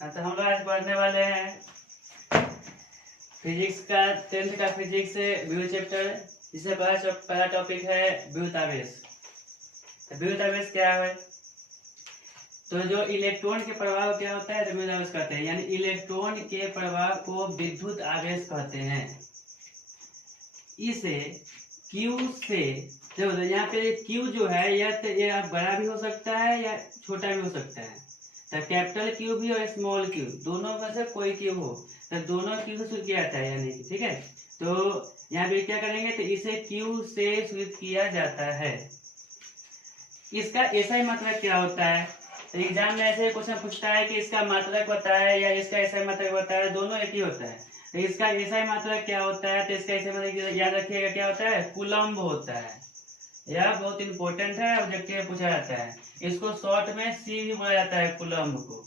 तो हम लोग आज पढ़ने वाले हैं फिजिक्स का 10th का फिजिक्स व्यू चैप्टर, जिसमें पहला टॉपिक है विद्युतावेश। तो विद्युतावेश क्या है? तो जो इलेक्ट्रॉन के प्रभाव क्या होता है तो विद्युतावेश कहते हैं, यानी इलेक्ट्रॉन के प्रभाव को विद्युत आवेश कहते हैं। इसे Q से देखो, यहाँ पे Q जो है ये बड़ा भी हो सकता है या छोटा भी हो सकता है। तो कैपिटल Q भी और स्मॉल q दोनों में से कोई Q हो तो दोनों Q से शुरू किया जाता है, यानी ठीक है। तो यहाँ पे क्या करेंगे तो इसे Q से शुरू किया जाता है। इसका ऐसा ही मतलब क्या होता है? तो एग्जाम में ऐसे क्वेश्चन पूछता है कि इसका मात्रक बताया या इसका ऐसा मात्रक बताया, दोनों एक ही होता है। तो इसका ऐसा ही मात्रक क्या होता है तो इसका ऐसा मतलब याद रखिएगा क्या होता है, कूलम्ब होता है। यह बहुत इंपॉर्टेंट है, ऑब्जेक्टिव में पूछा जाता है। इसको शॉर्ट में सी भी बोला जाता है, कूलम्ब को।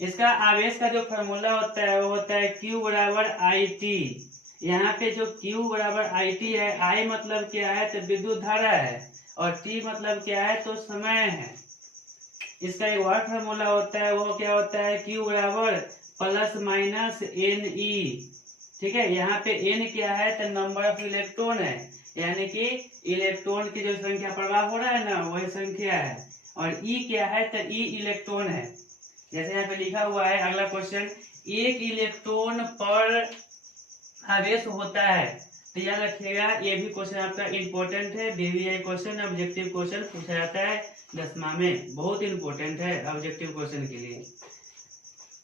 इसका आवेश का जो फॉर्मूला होता है वो होता है Q बराबर आई टी। यहाँ पे जो Q बराबर आई टी है, I मतलब क्या है तो विद्युत धारा है और T मतलब क्या है तो समय है। इसका एक और फॉर्मूला होता है, वो क्या होता है Q बराबर प्लस माइनस एन ई। ठीक है, यहाँ पे n क्या है तो नंबर ऑफ इलेक्ट्रॉन है, यानी कि इलेक्ट्रॉन की जो संख्या प्रभाव हो रहा है ना वही संख्या है। और E क्या है तो E इलेक्ट्रॉन है। जैसे यहाँ पे लिखा हुआ है अगला क्वेश्चन, एक इलेक्ट्रॉन पर आवेश होता है। तो याद रखिएगा ये भी क्वेश्चन आपका इंपॉर्टेंट है, बीवीआई क्वेश्चन, ऑब्जेक्टिव क्वेश्चन पूछा जाता है 10वीं में, बहुत इंपॉर्टेंट है ऑब्जेक्टिव क्वेश्चन के लिए।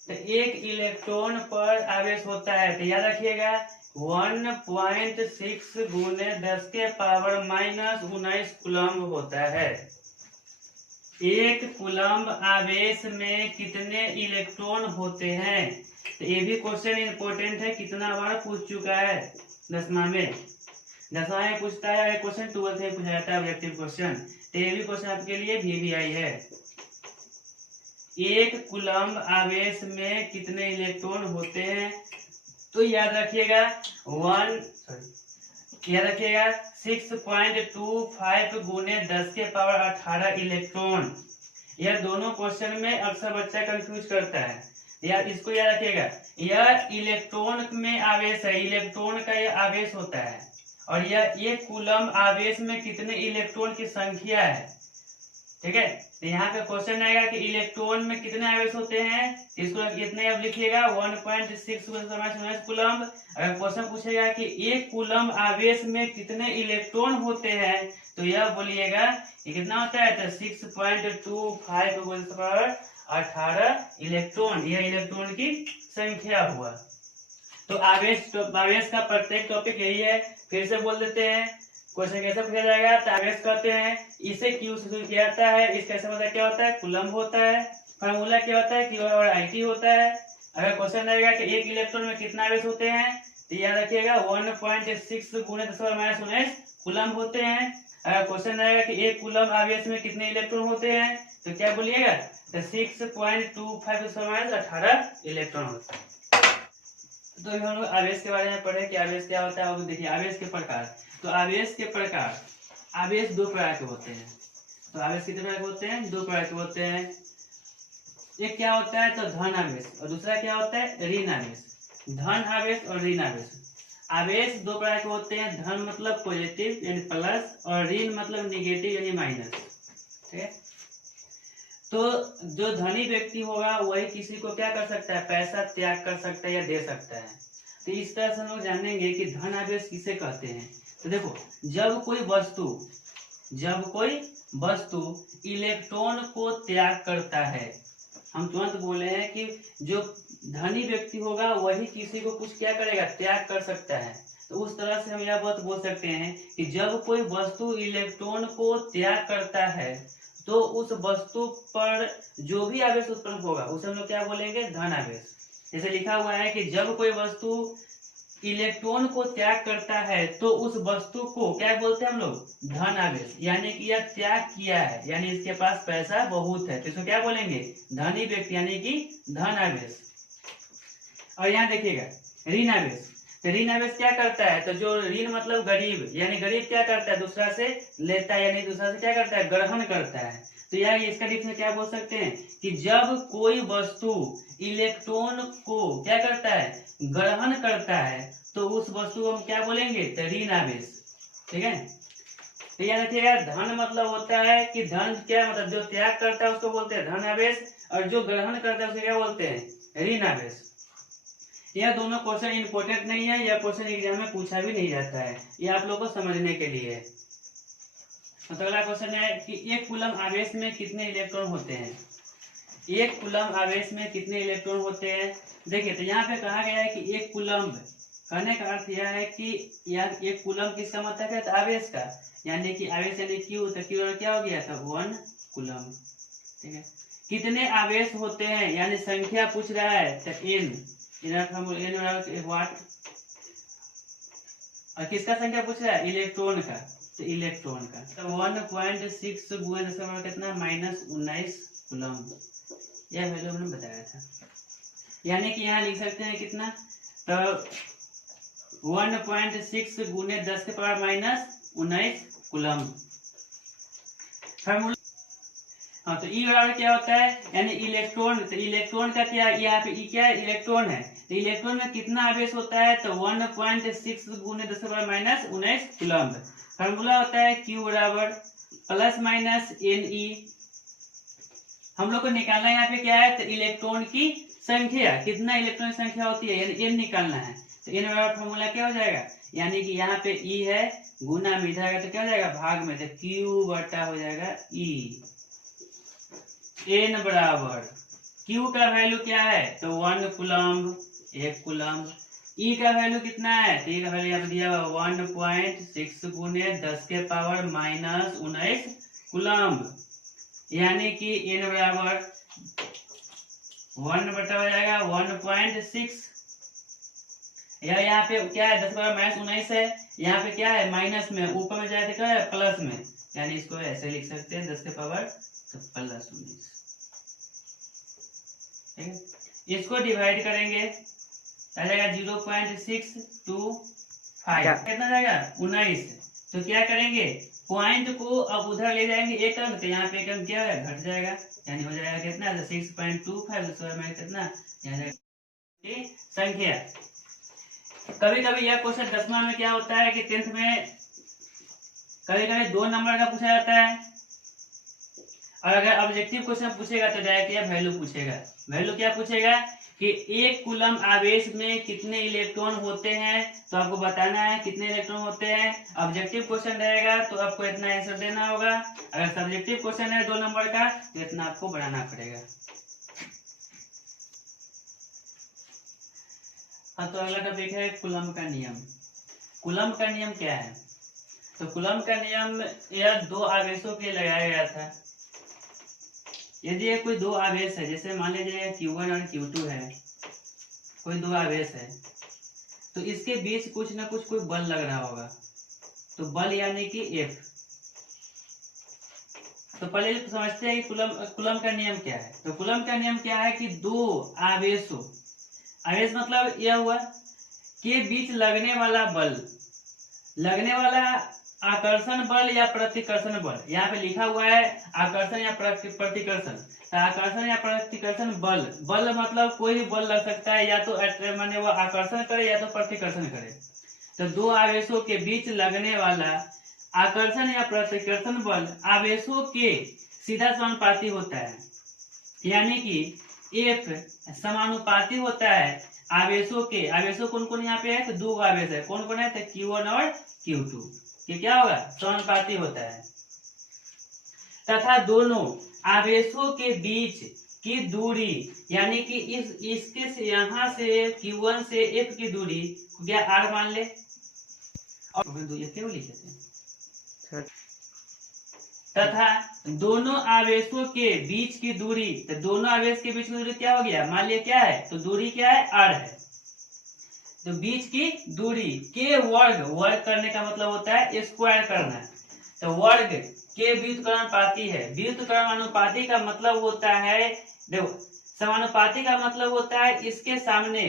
तो एक इलेक्ट्रॉन पर आवेश होता है तो याद रखिएगा 1.6 गुने 10 के पावर माइनस 19 कूलम्ब होता है। एक कूलम्ब आवेश में कितने इलेक्ट्रॉन होते हैं? तो ये भी क्वेश्चन इंपॉर्टेंट है, कितना बार पूछ चुका है 10वीं में। 10वीं में पूछता है क्वेश्चन, 12th में पूछा जाता है ऑब्जेक्टिव क्वेश्चन। तो ये भी क्वेश्चन आपके लिए वीवीआई है। एक कूलम्ब आवेश में कितने इलेक्ट्रॉन होते हैं? तो याद रखिएगा 6.25 गुने 10 के पावर 18 इलेक्ट्रॉन। यह दोनों क्वेश्चन में अक्सर बच्चा कंफ्यूज करता है, यार इसको याद रखिएगा। यह इलेक्ट्रॉन में आवेश है, इलेक्ट्रॉन का यह आवेश होता है, और यह एक कूलम्ब आवेश में कितने इलेक्ट्रॉन की संख्या है। ठीक है, तो यहाँ पे क्वेश्चन आएगा कि इलेक्ट्रॉन में कितने आवेश होते हैं, इसको इतने अब लिखिएगा 1.6 कूलम्ब। अगर क्वेश्चन पूछेगा कि एक कूलम्ब आवेश में कितने इलेक्ट्रॉन होते हैं तो यह बोलिएगा ये कितना होता है तो 6.25 18 इलेक्ट्रॉन, यह इलेक्ट्रॉन की संख्या हुआ। तो आवेश का प्रत्येक टॉपिक यही है, फिर से बोल देते हैं क्वेश्चन कैसे पूछा जाएगा। तो आवेश कहते हैं इसे Q से शुरू किया जाता है, इसका ऐसा मतलब क्या होता है कूलम्ब होता है। फॉर्मूला क्या होता है Q और IT होता है। अगर क्वेश्चन रहेगा कि एक इलेक्ट्रॉन में कितना आवेश होते हैं तो याद रखिएगा 1.6 गुने 10 माइनस 19 कूलम्ब होते हैं। अगर क्वेश्चन रहेगा कि एक कूलम्ब आवेश में कितने इलेक्ट्रॉन होते हैं तो क्या बोलिएगा तो 6.25 माइनस 18 इलेक्ट्रॉन होते हैं। तो हम लोग आवेश के बारे में पढ़े कि आवेश क्या होता है। और देखिए आवेश के प्रकार, तो आवेश के प्रकार, आवेश दो प्रकार के होते हैं। तो आवेश कितने प्रकार के होते हैं? दो प्रकार के होते हैं। एक क्या होता है तो धन आवेश और दूसरा क्या होता है ऋण आवेश। धन आवेश और ऋण आवेश। आवेश दो प्रकार के होते हैं, धन मतलब पॉजिटिव यानी प्लस और ऋण मतलब निगेटिव यानी माइनस। ठीक है, तो जो धनी व्यक्ति होगा वही किसी को क्या कर सकता है, पैसा त्याग कर सकता है या दे सकता है। तो इस तरह से हम लोग जानेंगे कि धन आवेश किसे कहते हैं। तो देखो जब कोई वस्तु इलेक्ट्रॉन को त्याग करता है, हम तुरंत बोले हैं कि जो धनी व्यक्ति होगा वही किसी को कुछ क्या करेगा, त्याग कर सकता है। तो उस तरह से हम यह बात बोल सकते हैं कि जब कोई वस्तु इलेक्ट्रॉन को त्याग करता है तो उस वस्तु पर जो भी आवेश उत्पन्न होगा उसे हम लोग क्या बोलेंगे, धन आवेश। जैसे लिखा हुआ है कि जब कोई वस्तु इलेक्ट्रॉन को त्याग करता है तो उस वस्तु को क्या बोलते हैं हम लोग, धन आवेश। यानी कि यह त्याग किया है, यानी इसके पास पैसा बहुत है, तो इसको क्या बोलेंगे, धनी व्यक्ति, यानी कि धन आवेश। और यहाँ देखिएगा ऋण आवेश। तो ऋण आवेश क्या करता है, तो जो ऋण मतलब गरीब, यानी गरीब क्या करता है दूसरा से लेता है, यानी दूसरा से क्या करता है, ग्रहण करता है। तो यार इसका डिफिनेशन क्या बोल सकते हैं कि जब कोई वस्तु इलेक्ट्रॉन को क्या करता है, ग्रहण करता है, तो उस वस्तु को हम क्या बोलेंगे, ऋण आवेश। ठीक है, तो याद रखिएगा धन मतलब होता है कि धन क्या मतलब जो त्याग करता है उसको बोलते हैं धन आवेश, और जो ग्रहण करता है उसे क्या बोलते हैं, ऋण आवेश। यह दोनों क्वेश्चन इंपॉर्टेंट नहीं है, यह क्वेश्चन एग्जाम में पूछा भी नहीं जाता है, ये आप लोगों को समझने के लिए है। तो अगला क्वेश्चन है कि एक कूलम आवेश में कितने इलेक्ट्रॉन होते हैं। एक कूलम आवेश में कितने इलेक्ट्रॉन होते हैं। देखिए तो यहाँ पे कहा गया है कि एक कूलम, कहने का अर्थ यह है कि यार एक कूलम किसका मतलब है, तो आवेश का, यानी कि आवेश यानी क्यू, तो क्यू क्या हो गया था, 1 कूलम। ठीक है, कितने आवेश होते हैं यानी संख्या पूछ रहा है, तो n वाट, और किसका संख्या पूछ रहा है, इलेक्ट्रॉन का, तो इलेक्ट्रॉन का, तो 1.6 गुणे 10 कितना, -19 कूलम, यह वैल्यू हमने बताया था। यानी कि यहाँ लिख सकते हैं कितना, तो 1.6 गुणे 10⁻⁻19 कूलम। हाँ, तो ई बराबर क्या होता है, यानी इलेक्ट्रॉन, तो इलेक्ट्रॉन का क्या, यहाँ पे ई क्या है, इलेक्ट्रॉन है, तो इलेक्ट्रॉन में कितना आवेश होता है, तो 1.6 गुणे 10⁻⁻19 कूलम। फार्मूला होता है Q बराबर ±NE। हम लोग को निकालना यहाँ पे क्या है, तो इलेक्ट्रॉन की संख्या, कितना इलेक्ट्रॉन की संख्या होती है, यानी n निकालना है, तो n बराबर फार्मूला क्या हो जाएगा, यानी कि यहाँ पे E है, गुना में इधर तो क्या हो जाएगा, भाग में, तो Q बटा हो जाएगा E। n बराबर Q का वैल्यू क्या है, तो 1 कूलम, 1 कूलम। E का वैल्यू कितना है, तो E का वैल्यू यहाँ पे दिया हुआ 1.6 गुने 10⁻⁻19 कूलम, यानी कि n बराबर 1 बटा हो जाएगा 1.6, यहाँ पे क्या है, 10⁻⁻19 है, यहाँ पे क्या है, माइनस में, ऊपर में जाए तो क्या है, प्लस में, यानी इसको ऐसे लिख सकते हैं 10⁻+19। ठीक है, इसको डिवाइड करेंगे, आ जाएगा 0.625, कितना जाएगा, 19। तो क्या करेंगे, पॉइंट को अब उधर ले जाएंगे एक अंक, तो यहाँ पे एक अंक क्या है, घट जाएगा, यानी हो जाएगा कितना, 6.25 में कितना, यहाँ संख्या। कभी कभी यह क्वेश्चन 10वां में क्या होता है कि 10th में कभी कभी 2 नंबर का पूछा जाता है, और अगर ऑब्जेक्टिव क्वेश्चन पूछेगा तो डायरेक्ट यह वैल्यू पूछेगा। वैल्यू क्या पूछेगा कि एक कूलम आवेश में कितने इलेक्ट्रॉन होते हैं, तो आपको बताना है कितने इलेक्ट्रॉन होते हैं। ऑब्जेक्टिव क्वेश्चन रहेगा तो आपको इतना आंसर देना होगा, अगर सब्जेक्टिव क्वेश्चन है 2 नंबर का तो इतना आपको बढ़ाना पड़ेगा। हाँ, तो अगला टॉपिक है कूलम का नियम। कूलम का नियम क्या है, तो कूलम का नियम यह 2 आवेशों के लगाया गया था। यदि ये कोई 2 आवेश है, जैसे मान लीजिए Q1 और Q2 है, कोई 2 आवेश है, तो इसके बीच कुछ ना कुछ कोई बल लग रहा होगा, तो बल यानी कि F। तो पहले समझते हैं कि कूलम का नियम क्या है। तो कूलम का नियम क्या है कि 2 आवेशों, आवेश मतलब यह हुआ के बीच लगने वाला बल, लगने वाला आकर्षण बल या प्रतिकर्षण बल, यहाँ पे लिखा हुआ है आकर्षण या प्रतिकर्षण। तो आकर्षण या प्रतिकर्षण बल, बल मतलब कोई भी बल लग सकता है, या तो माने वो आकर्षण करे या तो प्रतिकर्षण करे। तो 2 आवेशों के बीच लगने वाला आकर्षण या प्रतिकर्षण बल आवेशों के सीधा समानुपाती होता है, यानी कि F समानुपाती होता है आवेशों के। आवेशों कौन कौन यहाँ पे है, तो 2 आवेश है, कौन कौन है, तो Q1 और Q2, ये क्या होगा, समानुपाती होता है। तथा दोनों आवेशों के बीच की दूरी, यानी कि इसके से यहाँ से Q1 से F की दूरी क्या R मान ले, और क्यों लिखे थे, तथा दोनों आवेशों के बीच की दूरी, तो दोनों आवेश के बीच की दूरी क्या हो गया, मान लिया क्या है, तो दूरी क्या है, R है। तो बीच की दूरी के वर्ग करने का मतलब होता है स्क्वायर करना, तो वर्ग के व्युत्क्रमानुपाती है। व्युत्क्रमानुपाती का मतलब होता है, देखो समानुपाती का मतलब होता है इसके सामने।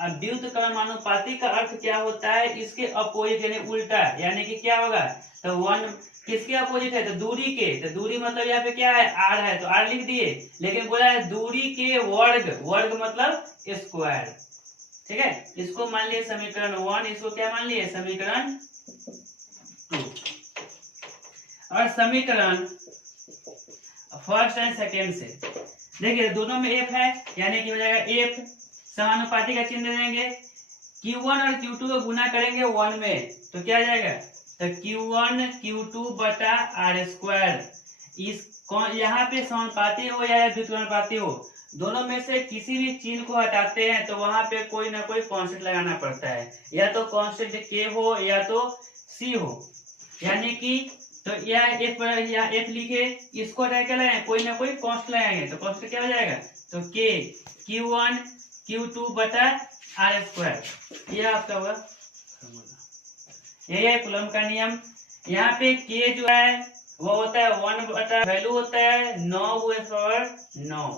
अब व्युत्क्रमानुपाती का अर्थ क्या होता है, इसके अपोजिट यानी उल्टा, यानी कि क्या होगा, तो वन किसके अपोजिट है, तो दूरी के, तो दूरी मतलब यहाँ पे क्या है, आर है, तो आर लिख दिए। लेकिन बोला है दूरी के वर्ग, वर्ग मतलब स्क्वायर, ठीक है। इसको मान लिए समीकरण 1, इसको क्या मान लिए, समीकरण 2। और समीकरण फर्स्ट एंड सेकेंड से देखिए दोनों में एफ है, यानी कि हो जाएगा एफ, समानुपाती का चिन्ह देंगे, Q1 और Q2 को गुना करेंगे 1 में, तो क्या आ जाएगा, तो Q1 Q2 बटा आर स्क्वायर। इस यहाँ पे समानुपाती हो या व्युत्क्रमानुपाती हो, दोनों में से किसी भी चिन्ह को हटाते हैं तो वहां पे कोई ना कोई कांस्टेंट लगाना पड़ता है, या तो कांस्टेंट के हो या तो सी हो, यानी कि तो यह एफ लिखे, इसको हटा के लगाए, कोई ना कोई कांस्टेंट लगाएंगे, तो कांस्टेंट क्या हो जाएगा, तो के Q1 Q2 बटा आर स्क्वायर, यह आपका होगा यही है कूलम का नियम। यहाँ पे के जो है वो होता है 1 बटा वैल्यू होता है 9 9।